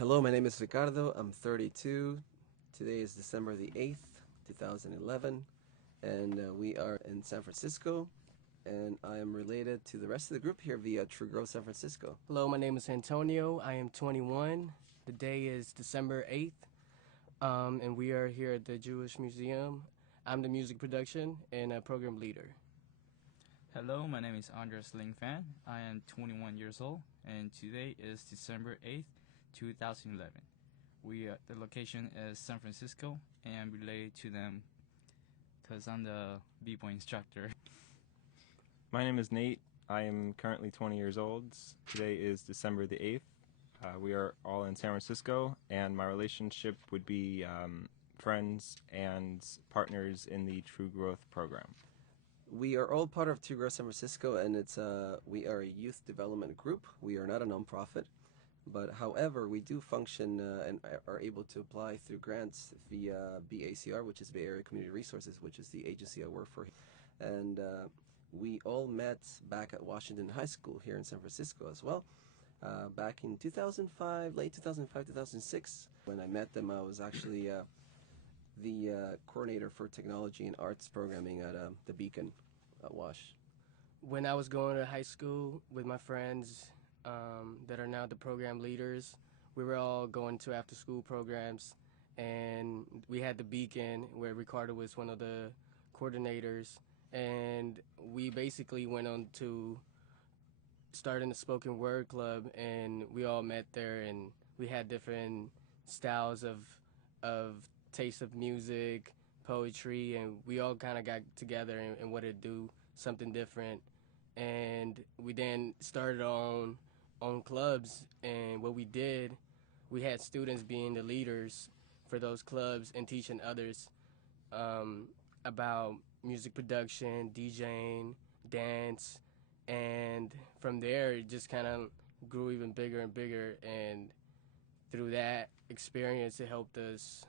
Hello, my name is Ricardo. I'm 32. Today is December the 8th, 2011, and we are in San Francisco. And I am related to the rest of the group here via True Growth San Francisco. Hello, my name is Antonio. I am 21. The day is December 8th, and we are here at the Jewish Museum. I'm the music production and program leader. Hello, my name is Andrés Lin Fan. I am 21 years old, and today is December 8th, 2011. The location is San Francisco, and I'm related to them because I'm the b-boy instructor. My name is Nate. I am currently 20 years old. Today is December the 8th. We are all in San Francisco, and my relationship would be friends and partners in the True Growth program. We are all part of True Growth San Francisco, and we are a youth development group. We are not a nonprofit, but however, we do function and are able to apply through grants via BACR, which is Bay Area Community Resources, which is the agency I work for. And we all met back at Washington High School here in San Francisco as well. Back in 2005, late 2005, 2006. When I met them, I was actually the coordinator for technology and arts programming at the Beacon at Wash. When I was going to high school with my friends that are now the program leaders, we were all going to after school programs, and we had the Beacon where Ricardo was one of the coordinators, and we basically went on to start in the spoken word club, and we all met there, and we had different styles of taste of music, poetry, and we all kind of got together and wanted to do something different. And we then started on clubs, and what we did, we had students being the leaders for those clubs and teaching others about music production, DJing, dance, and from there it just kind of grew even bigger and bigger, and through that experience it helped us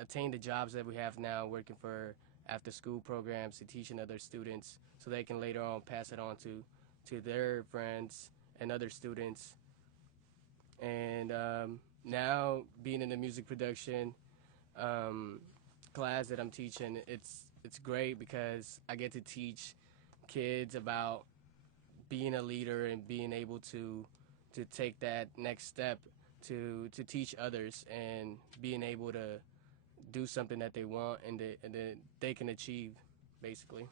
attain the jobs that we have now, working for after school programs and teaching other students so they can later on pass it on to their friends and other students. And now being in the music production class that I'm teaching, it's great because I get to teach kids about being a leader and being able to take that next step to teach others and being able to do something that they want and that they can achieve, basically.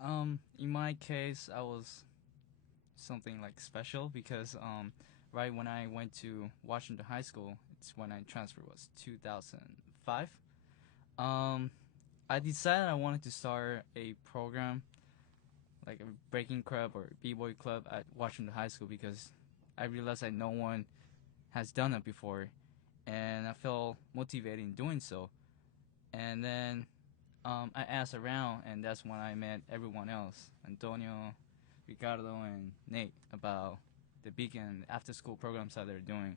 In my case, I was something like special because right when I went to Washington High School, it's when I transferred, was 2005. I decided I wanted to start a program like a breaking club or b-boy club at Washington High School because I realized that no one has done it before, and I felt motivated in doing so. And then I asked around, and that's when I met everyone else, Antonio, Ricardo, and Nate, about the Beacon after-school programs that they're doing.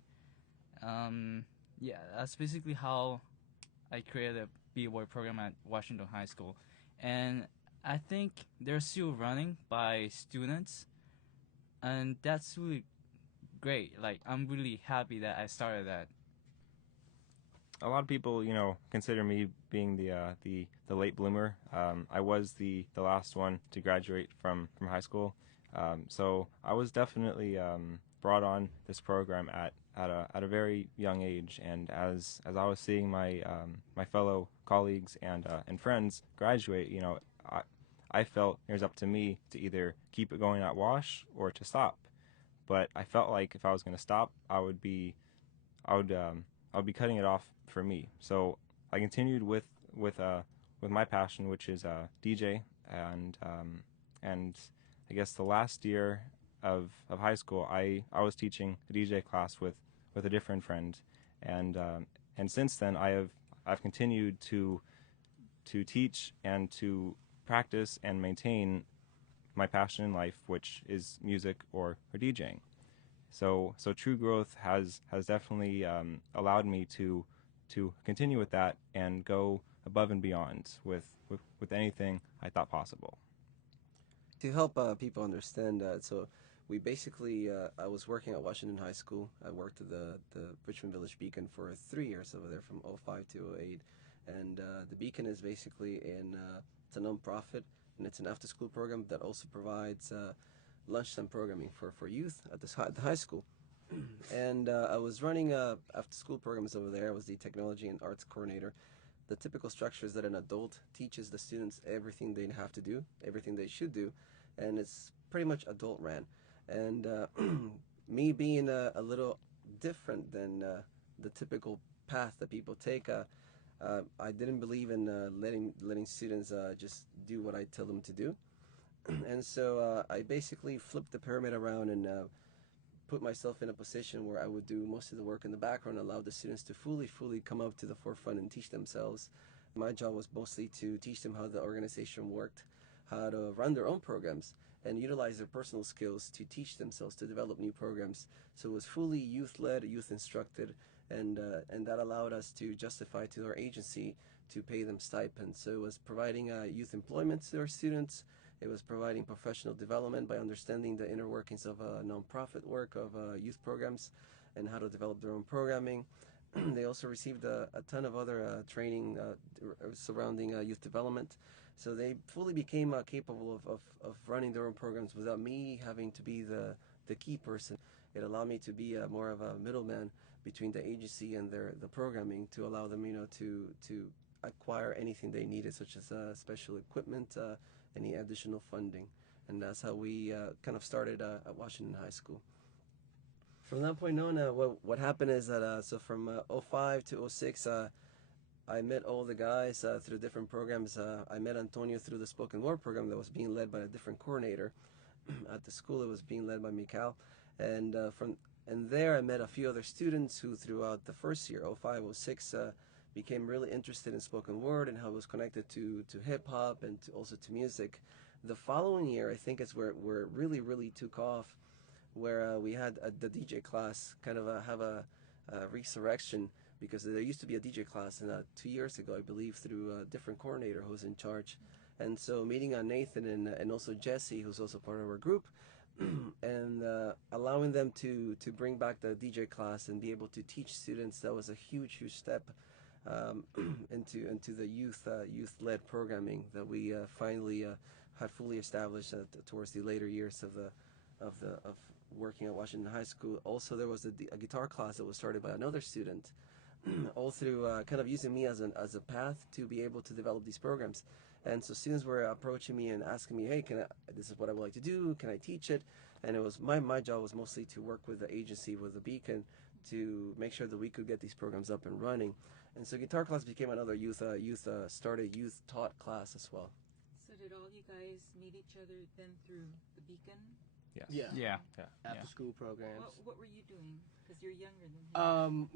Yeah, that's basically how I created a B-Boy program at Washington High School. And I think they're still running by students, and that's really great. Like, I'm really happy that I started that. A lot of people, consider me being the late bloomer. I was the last one to graduate from high school, so I was definitely brought on this program at a very young age. And as I was seeing my my fellow colleagues and friends graduate, I felt it was up to me to either keep it going at Wash or to stop. But I felt like if I was going to stop, I would be cutting it off for me. So I continued with my passion, which is DJ, and I guess the last year of high school, I was teaching a DJ class with a different friend, and since then I've continued to teach and to practice and maintain my passion in life, which is music or DJing. So True Growth has definitely allowed me to continue with that and go above and beyond with anything I thought possible. To help people understand that, so we basically, I was working at Washington High School. I worked at the Richmond Village Beacon for 3 years over there from '05 to '08. And the Beacon is basically it's a nonprofit, and it's an after-school program that also provides lunchtime programming for youth at the high school. And I was running after-school programs over there. I was the technology and arts coordinator. The typical structure is that an adult teaches the students everything they have to do, everything they should do, and it's pretty much adult ran. And me being a little different than the typical path that people take, I didn't believe in letting students just do what I tell them to do, and so I basically flipped the pyramid around and put myself in a position where I would do most of the work in the background, allow the students to fully come up to the forefront and teach themselves. My job was mostly to teach them how the organization worked, how to run their own programs, and utilize their personal skills to teach themselves to develop new programs. So it was fully youth-led, youth-instructed, and that allowed us to justify to our agency to pay them stipends. So it was providing youth employment to our students. It was providing professional development by understanding the inner workings of nonprofit work of youth programs and how to develop their own programming. They also received a ton of other training surrounding youth development. So they fully became capable of running their own programs without me having to be the key person. It allowed me to be more of a middleman between the agency and the programming to allow them, to acquire anything they needed, such as special equipment, any additional funding. And that's how we kind of started at Washington High School. From that point on, what happened is that so from '05 to '06, I met all the guys through different programs. I met Antonio through the spoken word program that was being led by a different coordinator. At the school, it was being led by Mikal. And and there I met a few other students who throughout the first year, '05, '06, became really interested in spoken word and how it was connected to hip-hop and also to music. The following year, I think is where it really took off, where we had the DJ class kind of have a resurrection, because there used to be a DJ class, and 2 years ago, I believe, through a different coordinator who was in charge. And so meeting on Nathan and also Jesse, who's also part of our group, and allowing them to bring back the DJ class and be able to teach students, that was a huge step into the youth-led programming that we finally had fully established towards the later years of working at Washington High School. Also, there was a guitar class that was started by another student, all through kind of using me as a path to be able to develop these programs. And so students were approaching me and asking me, hey, this is what I would like to do, can I teach it? And it was my job was mostly to work with the agency, with the Beacon, to make sure that we could get these programs up and running. And so guitar class became another youth taught class as well. So did all you guys meet each other then through the Beacon? Yes. Yeah. Yeah. After school programs. What were you doing? Because you're younger than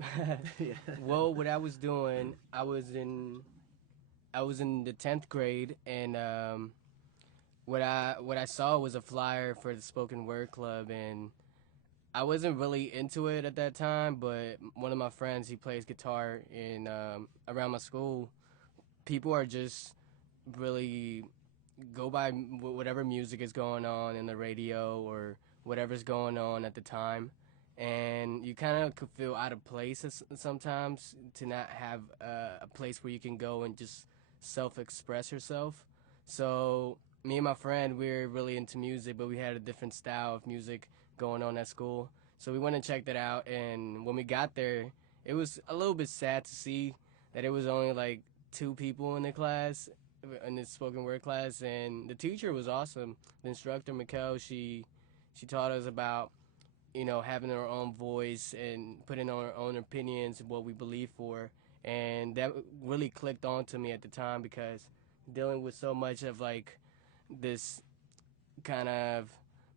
him. Well, what I was doing, I was in the 10th grade, and what I saw was a flyer for the spoken word club, and I wasn't really into it at that time, but one of my friends, he plays guitar in around my school. People are just really go by whatever music is going on in the radio or whatever's going on at the time, and you kind of could feel out of place sometimes to not have a place where you can go and just self-express yourself. So me and my friend, we were really into music, but we had a different style of music going on at school. So we went and checked it out, and when we got there, it was a little bit sad to see that it was only like 2 people in the class, in this spoken word class, and the teacher was awesome. The instructor, Mikkel, she taught us about, having our own voice and putting on our own opinions and what we believe for, and that really clicked on to me at the time, because dealing with so much of like this kind of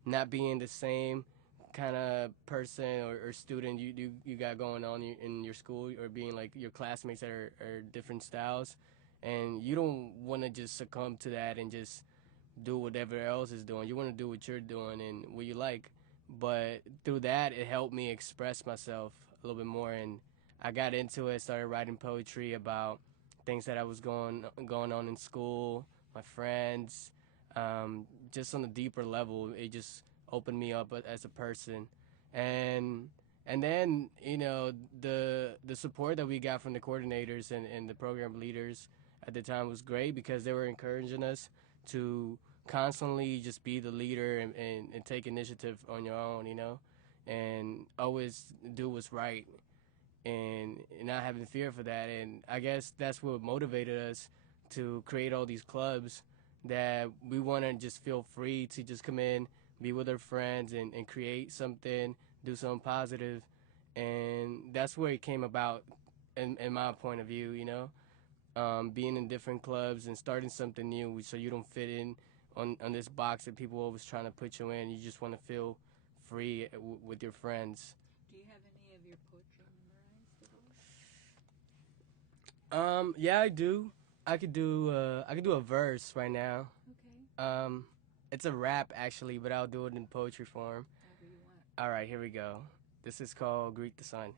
not being the same kind of person or student you got going on in your school, or being like your classmates that are different styles, and you don't want to just succumb to that and just do whatever else is doing. You want to do what you're doing and what you like. But through that, it helped me express myself a little bit more, and I got into it, started writing poetry about things that I was going on in school, my friends, just on a deeper level. It just opened me up as a person, and and then the support that we got from the coordinators and the program leaders at the time was great because they were encouraging us to constantly just be the leader and take initiative on your own, and always do what's right and not having fear for that. And I guess that's what motivated us to create all these clubs that we want to just feel free to just come in, be with our friends, and create something, do something positive. And that's where it came about, in my point of view, being in different clubs and starting something new so you don't fit in on this box that people always trying to put you in. You just want to feel free with your friends. Do you have any of your poetry memorized at Yeah, I do. I could do a verse right now. all? Okay, It's a rap actually, but I'll do it in poetry form. however you want. All right, here we go. This is called Greet the Sun.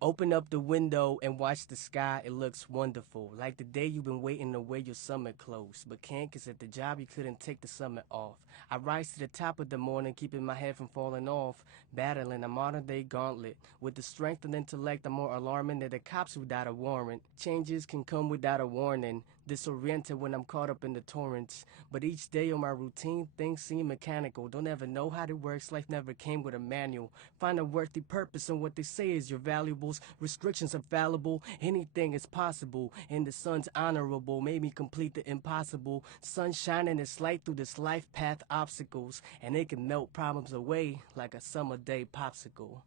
Open up the window and watch the sky, it looks wonderful. Like the day you've been waiting to wear your summer clothes, but can't cause at the job you couldn't take the summer off. I rise to the top of the morning, keeping my head from falling off. Battling a modern day gauntlet. With the strength and intellect, I'm more alarming than the cops without a warrant. Changes can come without a warning. Disoriented when I'm caught up in the torrents. But each day on my routine, things seem mechanical. Don't ever know how it works, life never came with a manual. Find a worthy purpose in what they say is your valuables. Restrictions are fallible, anything is possible. And the sun's honorable, made me complete the impossible. Sun shining its light through this life path obstacles. And it can melt problems away like a summer day popsicle.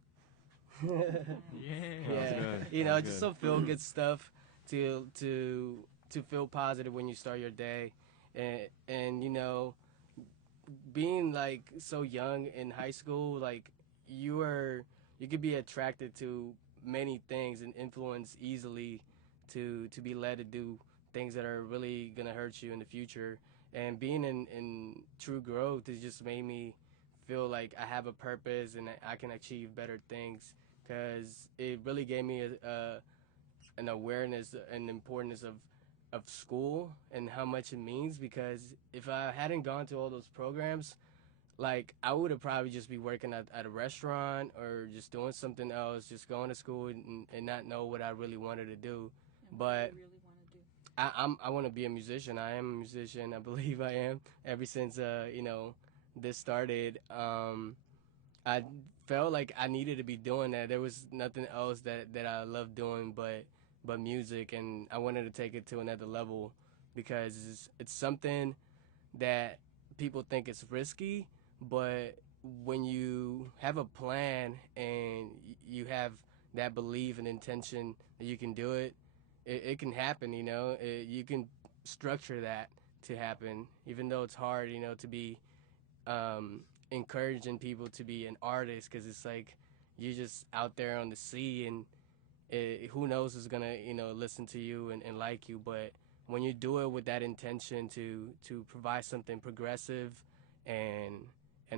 Yeah. That was Yeah, good. That was just good. some feel good stuff to feel positive when you start your day, and being like so young in high school, like you could be attracted to many things and influenced easily to be led to do things that are really gonna hurt you in the future. And being in true growth has just made me feel like I have a purpose and I can achieve better things because it really gave me an awareness and importance of school and how much it means. Because if I hadn't gone to all those programs, like I would have probably just be working at a restaurant or just doing something else, just going to school and not know what I really wanted to do. And what But do you really want to do? I want to be a musician. I am a musician. I believe I am. Ever since this started, I felt like I needed to be doing that. There was nothing else that I loved doing but music, and I wanted to take it to another level because it's something that people think it's risky, but when you have a plan and you have that belief and intention that you can do it, it can happen. You can structure that to happen, even though it's hard. To be encouraging people to be an artist because it's like you're just out there on the sea and who knows who's gonna listen to you and like you. But when you do it with that intention to provide something progressive and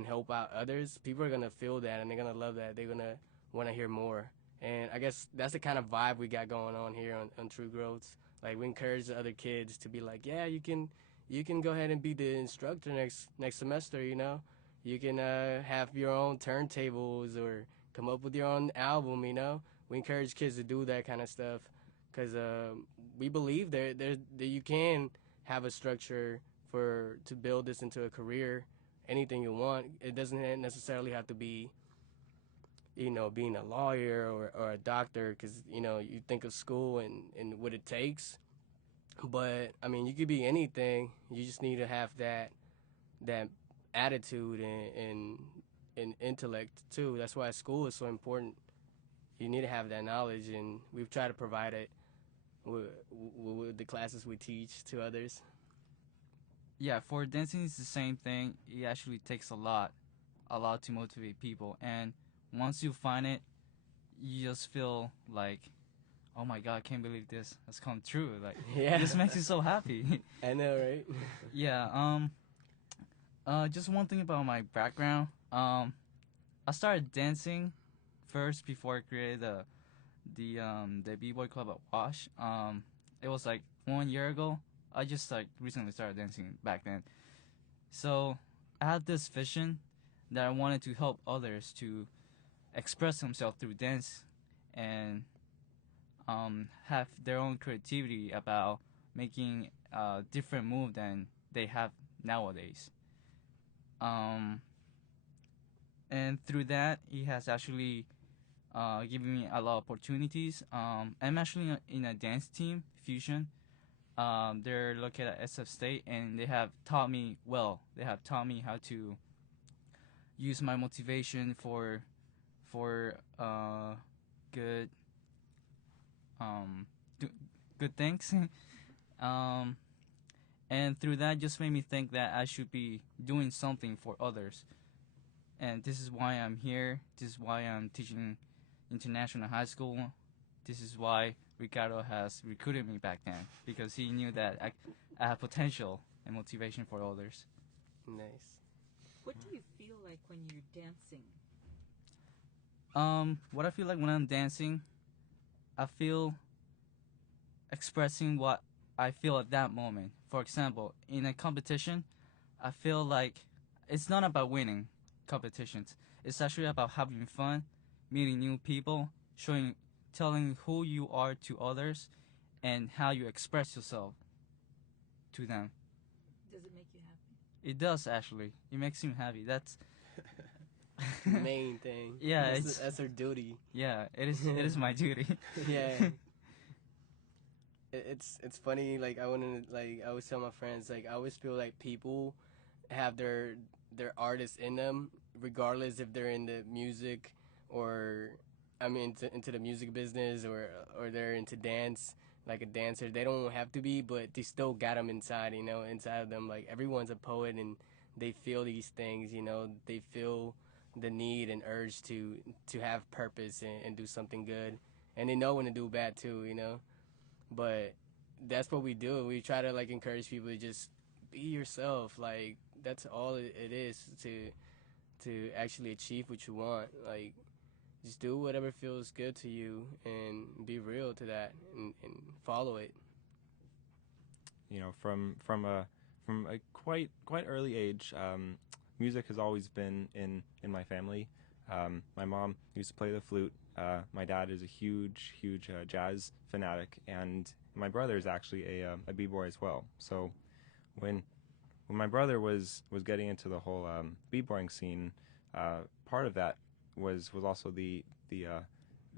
help out others, people are gonna feel that and they're gonna love that. They're gonna want to hear more. And I guess that's the kind of vibe we got going on here on True Growths. Like we encourage the other kids to be like, yeah, you can go ahead and be the instructor next semester. You can have your own turntables or come up with your own album. We encourage kids to do that kind of stuff because we believe that you can have a structure to build this into a career, anything you want. It doesn't necessarily have to be being a lawyer or a doctor because you think of school and what it takes. But I mean, you could be anything. You just need to have that attitude and intellect too. That's why school is so important. You need to have that knowledge, and we've tried to provide it with the classes we teach to others. Yeah, for dancing it's the same thing. It actually takes a lot to motivate people, and once you find it, you just feel like, oh my god, I can't believe this has come true. Like, Yeah, it just makes you so happy. I know, right? Yeah. Just one thing about my background. I started dancing first before I created the b-boy club at Wash. It was like 1 year ago. I just like recently started dancing back then. So I had this vision that I wanted to help others to express themselves through dance and have their own creativity about making a different move than they have nowadays. Um, and through that, he has actually given me a lot of opportunities. I'm actually in a dance team, Fusion. They're located at SF State, and they have taught me well. They have taught me how to use my motivation for good um do, good things. um, and through that, just made me think that I should be doing something for others. And this is why I'm here. This is why I'm teaching international high school. This is why Ricardo has recruited me back then, because he knew that I have potential and motivation for others. Nice. What do you feel like when you're dancing? What I feel like when I'm dancing, I feel expressing what I feel at that moment. For example, in a competition, I feel like it's not about winning competitions. It's actually about having fun, meeting new people, telling who you are to others, and how you express yourself to them. Does it make you happy? It does actually. It makes me happy. That's Main thing. Yeah, that's our duty. yeah. It is. It is my duty. Yeah. It's funny. Like I wouldn't like I always tell my friends like I always feel like people have their artists in them, regardless if they're in the music or I mean into the music business or they're into dance like a dancer. They don't have to be, but they still got them inside. You know, inside of them. Like everyone's a poet and they feel these things. You know, they feel the need and urge to have purpose and do something good, and they know when to do bad too. You know, but that's what we do. We try to like encourage people to just be yourself. Like that's all it is to actually achieve what you want. Like just do whatever feels good to you and be real to that and follow it. You know, from a quite early age, music has always been in my family. My mom used to play the flute. My dad is a huge jazz fanatic, and my brother is actually a b-boy as well. So when when my brother was getting into the whole b-boying scene, part of that was also the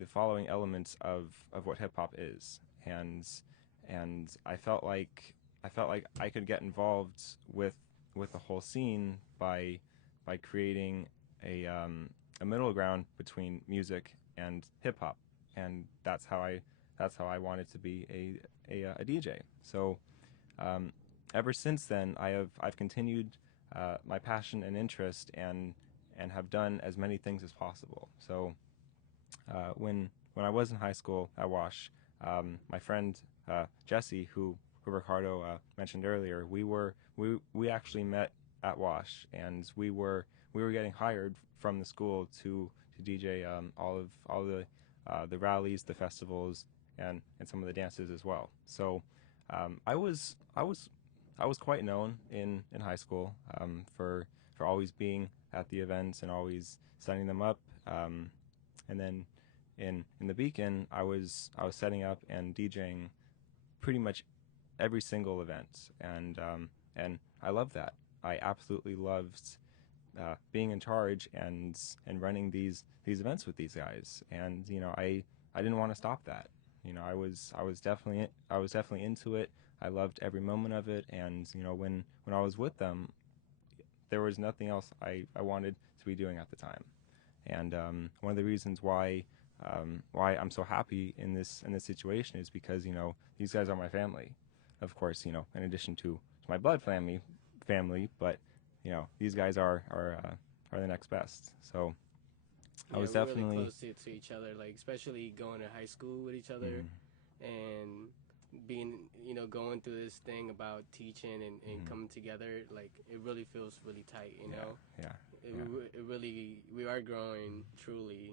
following elements of what hip hop is, and I felt like I could get involved with the whole scene by creating a middle ground between music and hip hop, and that's how I wanted to be a DJ. So ever since then, I've continued my passion and interest and have done as many things as possible. So when I was in high school at Wash, my friend Jesse, who Ricardo mentioned earlier, we actually met at Wash, and we were getting hired from the school to DJ all the rallies, the festivals, and some of the dances as well. So I was quite known in high school for always being at the events and always setting them up. And then in the Beacon, I was setting up and DJing pretty much every single event, and I loved that. I absolutely loved being in charge and running these events with these guys, and you know I didn't want to stop that. You know, I was definitely into it. I loved every moment of it, and you know when I was with them, there was nothing else I wanted to be doing at the time. And one of the reasons why I'm so happy in this situation is because you know these guys are my family, of course. You know, in addition to my blood family, but you know these guys are the next best. So I Yeah, was we're really definitely close to each other, like especially going to high school with each other and being, you know, going through this thing about teaching and coming together. Like it really feels really tight, you know. yeah It really we are growing truly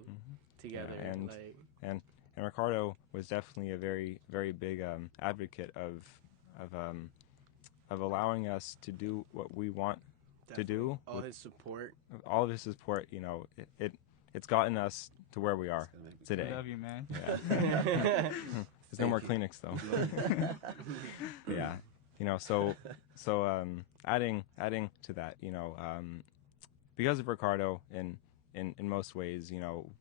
together. yeah, Like and and Ricardo was definitely a very big advocate of of allowing us to do what we want to do. All his support. All of his support, it's gotten us to where we are today. I love you, man. Yeah. There's no more Kleenex though. Yeah. Adding to that, because of Ricardo, in most ways,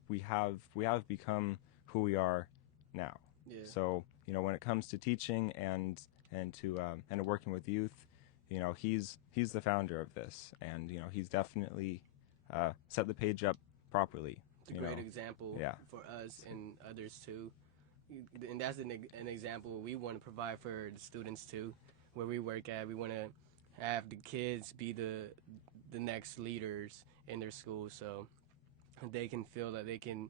we have become who we are now. Yeah. So, when it comes to teaching and to working with youth, he's the founder of this, and he's definitely set the page up properly. It's a great example for us and others too, and that's an example we want to provide for the students too, where we work at. We want to have the kids be the next leaders in their school, so they can feel that they can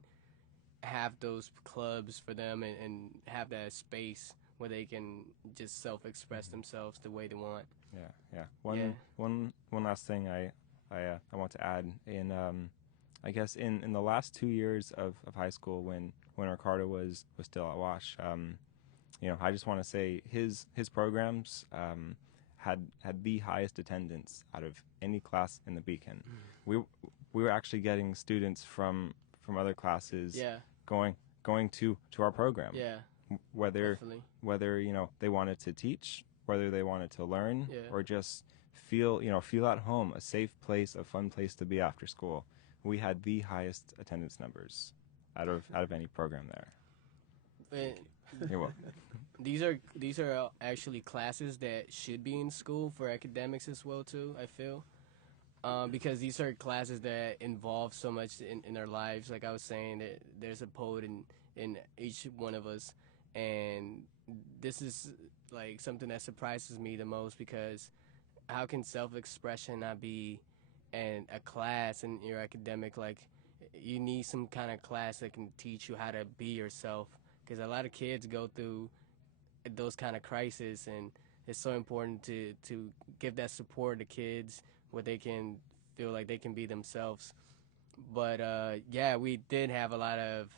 have those clubs for them and have that space where they can just self-express themselves the way they want. Yeah. One last thing I want to add I guess in the last 2 years of high school when Ricardo was still at Wash, I just want to say his programs had the highest attendance out of any class in the Beacon. We were actually getting students from other classes going to our program. Yeah. Whether Definitely. They wanted to teach, whether they wanted to learn, or just feel at home, a safe place, a fun place to be after school. We had the highest attendance numbers out of any program there. You're welcome. These are actually classes that should be in school for academics as well too, I feel. Because these are classes that involve so much in our lives. Like I was saying, that there's a poet in each one of us, and this is like something that surprises me the most, because how can self-expression not be in a class in your academic? Like, you need some kind of class that can teach you how to be yourself, because a lot of kids go through those kind of crises, and it's so important to give that support to kids where they can feel like they can be themselves. But we did have a lot of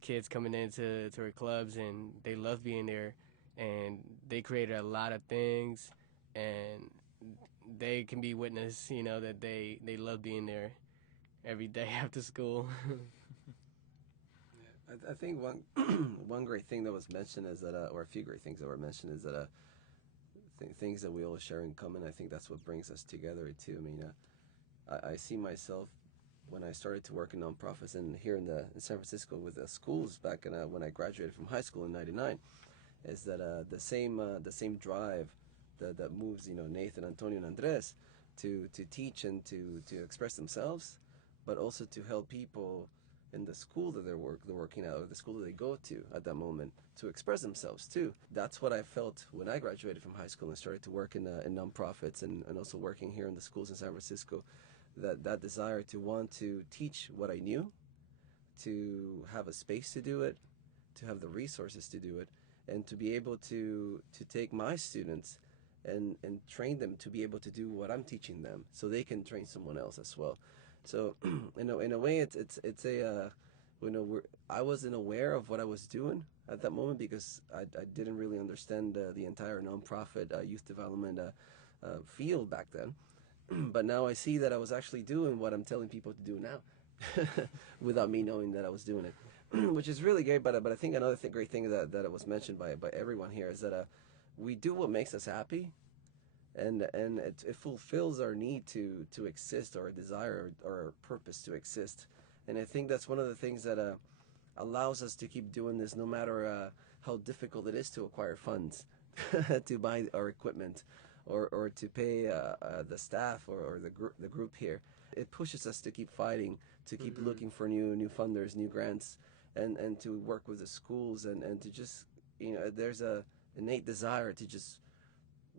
kids coming into our clubs, and they love being there, and they created a lot of things, and they can be witness, that they love being there every day after school. I think one great thing that was mentioned is that, or a few great things that were mentioned is that things that we all share in common. I think that's what brings us together too. I mean, I see myself when I started to work in nonprofits and here in San Francisco with the schools back when I graduated from high school in '99, is that the same drive that moves Nathan, Antonio, and Andres to teach and to express themselves, but also to help people in the school that they're working at, or the school that they go to at that moment, to express themselves too. That's what I felt when I graduated from high school and started to work in nonprofits and also working here in the schools in San Francisco. That desire to want to teach what I knew, to have a space to do it, to have the resources to do it, and to be able to take my students and train them to be able to do what I'm teaching them, so they can train someone else as well. So in a way, it's a I wasn't aware of what I was doing at that moment, because I didn't really understand the entire nonprofit youth development field back then. But now I see that I was actually doing what I'm telling people to do now, without me knowing that I was doing it, which is really great. But I think another great thing that was mentioned by everyone here is that we do what makes us happy, and it fulfills our need to exist, or a desire or a purpose to exist. And I think that's one of the things that allows us to keep doing this, no matter how difficult it is to acquire funds to buy our equipment, or to pay the staff or the group here. It pushes us to keep fighting, to keep looking for new funders, new grants, and to work with the schools, and to just, there's a innate desire to just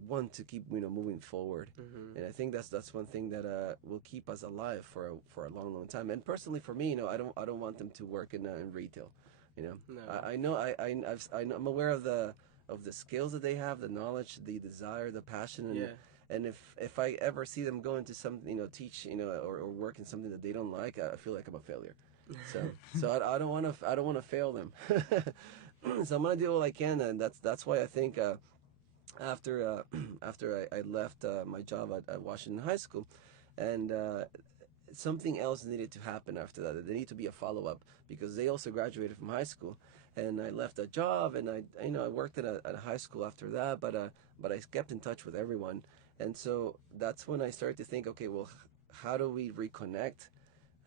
want to keep moving forward. And I think that's one thing that will keep us alive for a long time. And personally for me, I don't want them to work in retail. No. I know I'm aware of the skills that they have, the knowledge, the desire, the passion, and and if I ever see them go into some teach or work in something that they don't like, I feel like I'm a failure. So I don't want to fail them. So I'm gonna do all I can, and that's why I think after I left my job at Washington High School, and something else needed to happen after that. There needed to be a follow up because they also graduated from high school, and I left a job, and I worked at a high school after that, but I kept in touch with everyone, and so that's when I started to think, okay, well, how do we reconnect?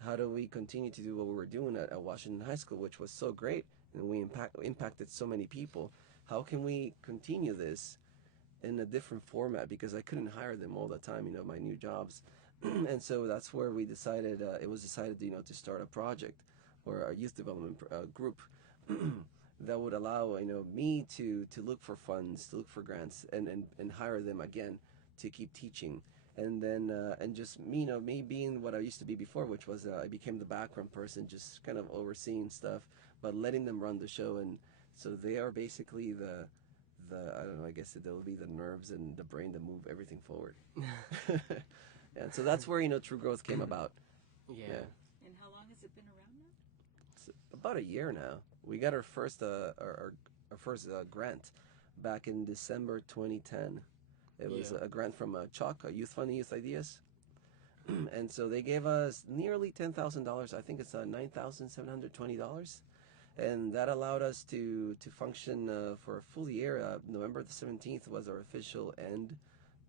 How do we continue to do what we were doing at Washington High School, which was so great, and we impacted so many people? How can we continue this in a different format? Because I couldn't hire them all the time, my new jobs. And so that's where we decided, it was decided, to start a project or a youth development group that would allow, me to look for funds, to look for grants, and hire them again to keep teaching. And then, and just me, me being what I used to be before, which was I became the background person, just kind of overseeing stuff, but letting them run the show. And so they are basically the I don't know, I guess they'll be the nerves and the brain that move everything forward. And so that's where True Growth came about. Yeah. And how long has it been around now? It's about a year now. We got our first first grant back in December 2010. It was Yeah. a grant from Chalk, Youth Fund Youth Ideas. And so they gave us nearly $10,000. I think it's $9,720, and that allowed us to function for a full year. November the 17th was our official end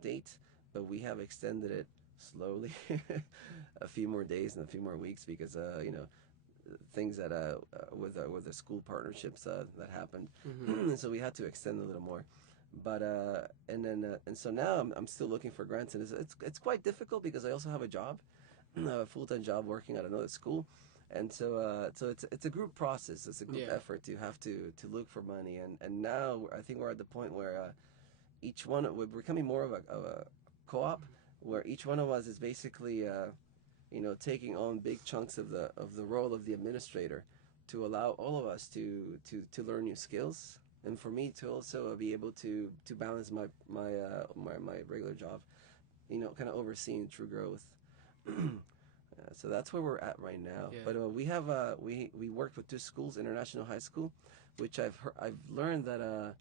date, but we have extended it slowly, a few more days and a few more weeks because things that with the school partnerships that happened, and so we had to extend a little more. But and so now I'm still looking for grants, and it's quite difficult because I also have a job, I have a full-time job working at another school, and so it's a group process. It's a group Yeah. effort to have to look for money, and now I think we're at the point where each one we're becoming more of a co-op, where each one of us is basically taking on big chunks of the role of the administrator, to allow all of us to learn new skills, and for me to also be able to balance my regular job, kind of overseeing True Growth. So that's where we're at right now. Yeah. But we have we worked with two schools, International High School, which I've learned that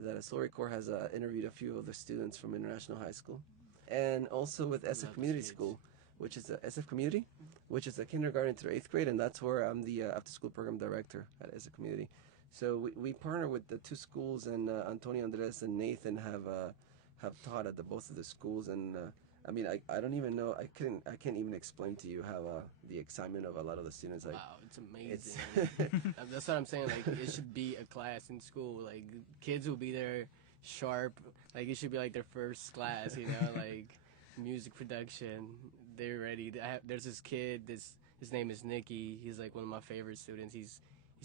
StoryCorps has interviewed a few of the students from International High School, and also with SF Love Community those kids. School, which is a SF Community, which is a kindergarten through 8th grade, and that's where I'm the after school program director at SF Community. So we partner with the two schools, and Antonio, Andres, and Nathan have taught at both of the schools, and I mean I don't even know, I can't even explain to you how the excitement of a lot of the students, like, Wow, it's it's amazing. That's what I'm saying. Like, it should be a class in school. Like, kids will be there sharp. Like, it should be like their first class. Like music production. They're ready. There's this kid. His name is Nicky. He's like one of my favorite students. He's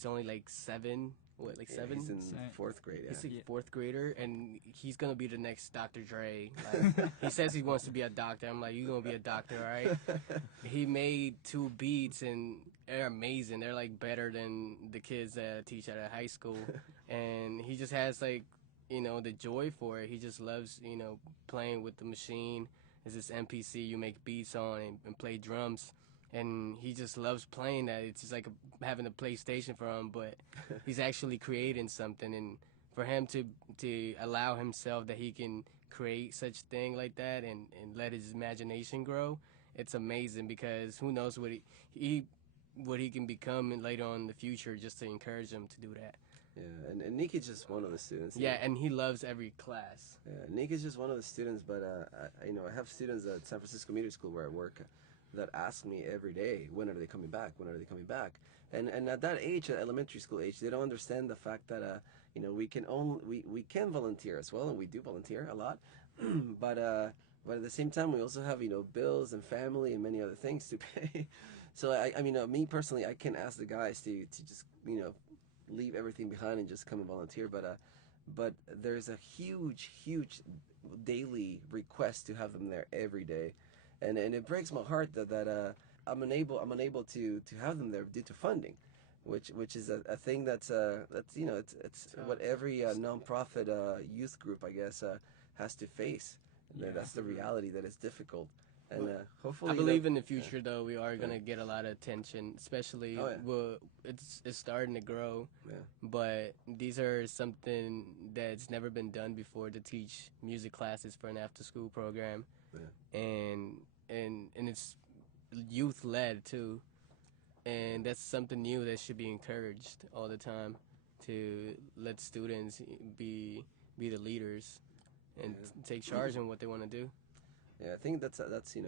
only like 7. What, like 7? he's in So- 4th grade. Yeah. He's a Yeah. 4th grader, and he's gonna be the next Dr. Dre. Like, he says he wants to be a doctor. I'm like, you gonna be a doctor, all right? He made 2 beats, and they're amazing. They're like better than the kids that I teach at a high school, and he just has like, the joy for it. He just loves, playing with the machine. It's this MPC you make beats on and play drums. And he just loves playing that. It's just like having a PlayStation for him, but he's actually creating something. And for him to allow himself that he can create such thing like that, and let his imagination grow, it's amazing, because who knows what he can become later on in the future, just to encourage him to do that. Yeah, and Nick is just one of the students. Yeah, and he loves every class. Yeah, Nick is just one of the students, but I have students at San Francisco Community School where I work that ask me every day, when are they coming back? When are they coming back? And at that age, at elementary school age, they don't understand the fact that we can volunteer as well, and we do volunteer a lot, but at the same time we also have bills and family and many other things to pay. So I mean, me personally, I can ask the guys to just leave everything behind and just come and volunteer, but there's a huge daily request to have them there every day, and it breaks my heart that I'm unable to have them there due to funding, which is a thing that's it's what every nonprofit youth group, I guess, has to face. Yeah. That's the reality, that it's difficult, and hopefully I believe in the future, though, we are gonna get a lot of attention, especially Oh, yeah. it's starting to grow. Yeah. But these are something that's never been done before, to teach music classes for an after-school program, Yeah. and and it's youth led too, and that's something new that should be encouraged all the time to let students be the leaders and take charge in what they want to do. Yeah, I think that's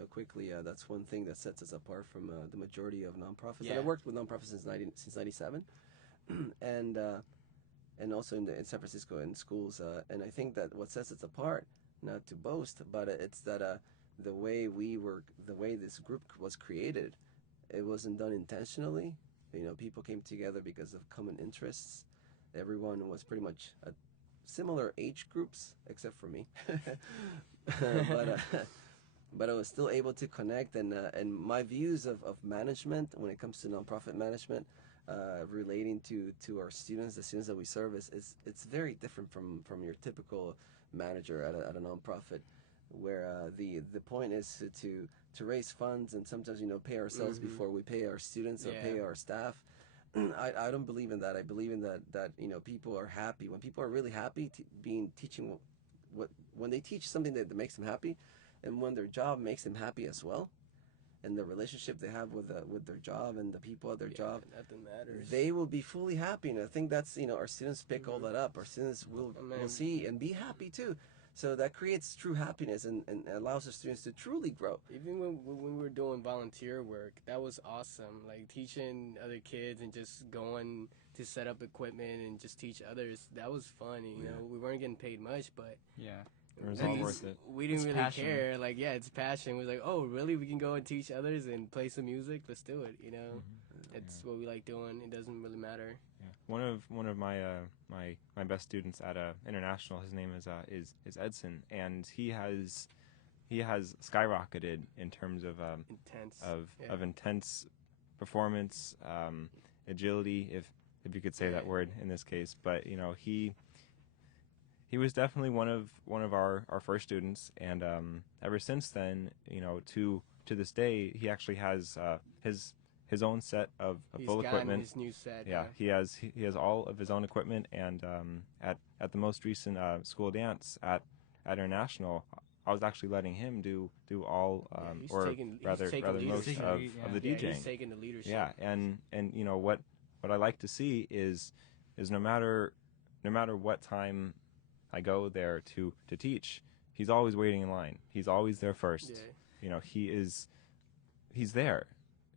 quickly that's one thing that sets us apart from the majority of nonprofits. And I Yeah. worked with nonprofits since '97, and also in San Francisco in schools. And I think that what sets us apart, not to boast, but it's that the way this group was created, it wasn't done intentionally. People came together because of common interests. Everyone was pretty much similar age groups, except for me. but but I was still able to connect, and my views of management when it comes to nonprofit management, relating to our students, the students that we serve, it's very different from your typical manager at a nonprofit, where the point is to raise funds and sometimes pay ourselves before we pay our students or pay our staff. I don't believe in that. I believe in that people are happy when people are really happy being teaching what when they teach something that makes them happy, and when their job makes them happy as well, and the relationship they have with their job and the people at their job, Nothing matters. they will be fully happy. And I think that's our students pick all that up. Our students will see and be happy too. So that creates true happiness and allows the students to truly grow. Even when we were doing volunteer work, that was awesome. Like teaching other kids and just going to set up equipment and just teach others. That was fun. We weren't getting paid much, but Yeah. It was all worth it. we didn't It's really passion. care. Like, yeah, it's passion. We're like, oh, really? We can go and teach others and play some music. Let's do it. It's what we like doing. It doesn't really matter. Yeah. One of my best students at international. His name is Edson, and he has skyrocketed in terms of Intense. of intense performance, agility, if you could say that word in this case. But he was definitely one of our first students, and ever since then, to this day, he actually has his own set of He's full gotten equipment. his new set. Yeah, he has all of his own equipment, and at the most recent school dance at international, I was actually letting him do all He's or taking rather most leadership. of the Yeah, DJing. he's taking the leadership. Yeah, and what I like to see is no matter what time I go there to teach, he's always waiting in line. He's always there first. Yeah. He's there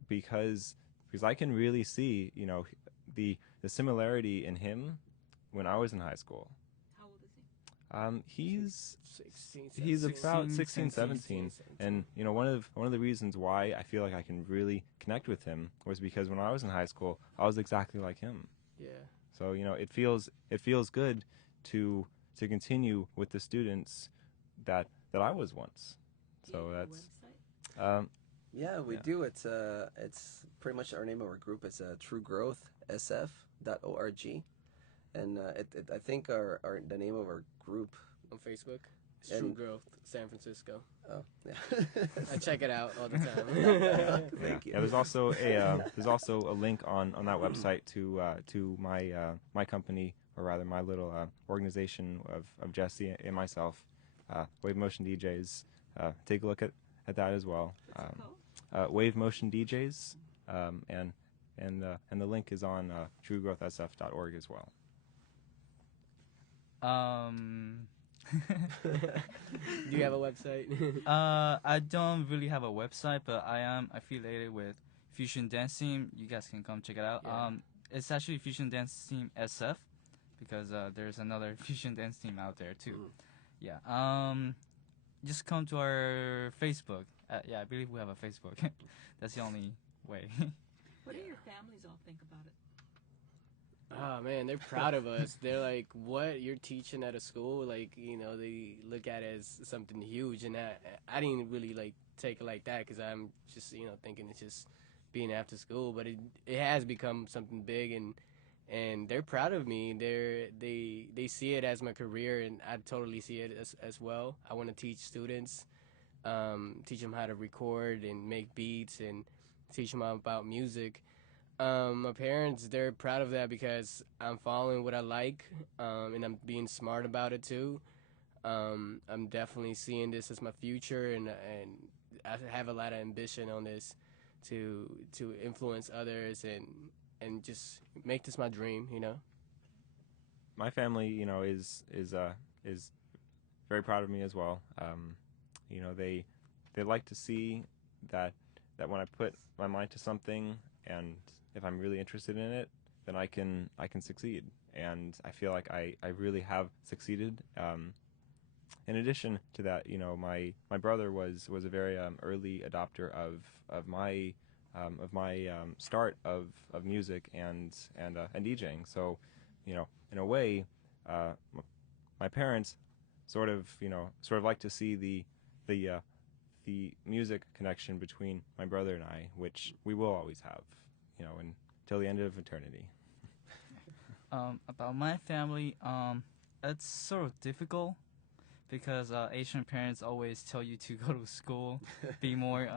because I can really see the similarity in him when I was in high school. How old is he? He's 16, he's 17. about 16, 17. 17, and one of the reasons why I feel like I can really connect with him was because when I was in high school, I was exactly like him. Yeah. So it feels good to continue with the students that I was once. So that's Website? Yeah, we do. It's pretty much our name of our group. It's truegrowthsf.org, and I think the name of our group On Facebook, it's True Growth San Francisco. Oh, yeah. I check it out all the time. Thank you. Yeah, there's also a link on that website to my company, or rather my little organization of Jesse and myself, Wave Motion DJs. Take a look at that as well. What's it called? Wave Motion DJs, and the link is on truegrowthsf.org as well. Do you have a website? I don't really have a website, but I am affiliated with Fusion Dance Team. You guys can come check it out. Yeah. It's actually Fusion Dance Team SF, because there's another Fusion Dance Team out there too. Yeah. Just come to our Facebook. Yeah, I believe we have a Facebook. That's the only way. What do your families all think about it? Oh man, they're proud of us. They're like, "What, you're teaching at a school?" Like, they look at it as something huge, and I didn't really take it like that, because I'm just thinking it's just being after school. But it has become something big, and they're proud of me. They see it as my career, and I totally see it as well. I want to teach students, teach them how to record and make beats, and teach them about music. My parents, they're proud of that because I'm following what I like, and I'm being smart about it too. I'm definitely seeing this as my future, and I have a lot of ambition on this to influence others and just make this my dream, you know. My family, is very proud of me as well. They like to see that when I put my mind to something, and if I'm really interested in it, then I can succeed. And I feel like I really have succeeded. In addition to that, my brother was a very early adopter of my start of music and DJing. So, in a way, uh, my parents sort of like to see the the music connection between my brother and I, which we will always have, until the end of eternity. About my family, it's sort of difficult because Asian parents always tell you to go to school, be more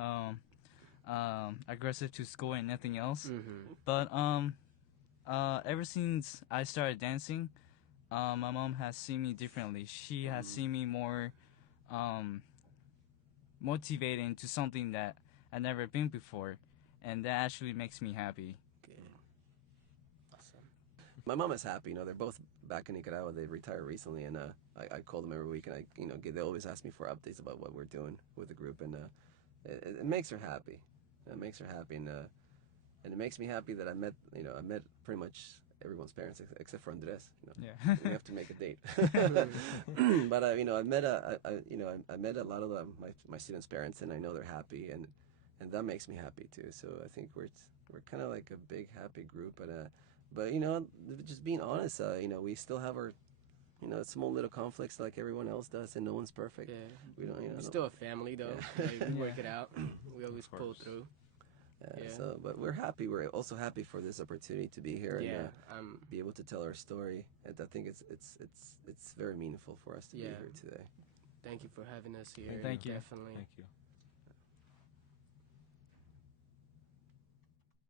aggressive to school and nothing else. Mm-hmm. But ever since I started dancing, my mom has seen me differently. She has seen me more motivated to something that I've never been before, and that actually makes me happy. Good. Awesome. My mom is happy. They're both back in Nicaragua. They retired recently, and I call them every week, and they always ask me for updates about what we're doing with the group, and it makes her happy. It makes her happy, and it makes me happy that I met pretty much everyone's parents except for Andres. Yeah. We have to make a date. But I met I met a lot of my students' parents, and I know they're happy, and that makes me happy too. So I think we're kind of like a big happy group, but just being honest, we still have our small little conflicts like everyone else does, and no one's perfect. Yeah. We don't, We're still a family though. Yeah. Like, we work it out. We always Of pull course. through. Yeah. So, but we're happy. We're also happy for this opportunity to be here Yeah. and be able to tell our story. And I think it's very meaningful for us to be Yeah. here today. Thank you for having us here. Thank you. Definitely. Thank you.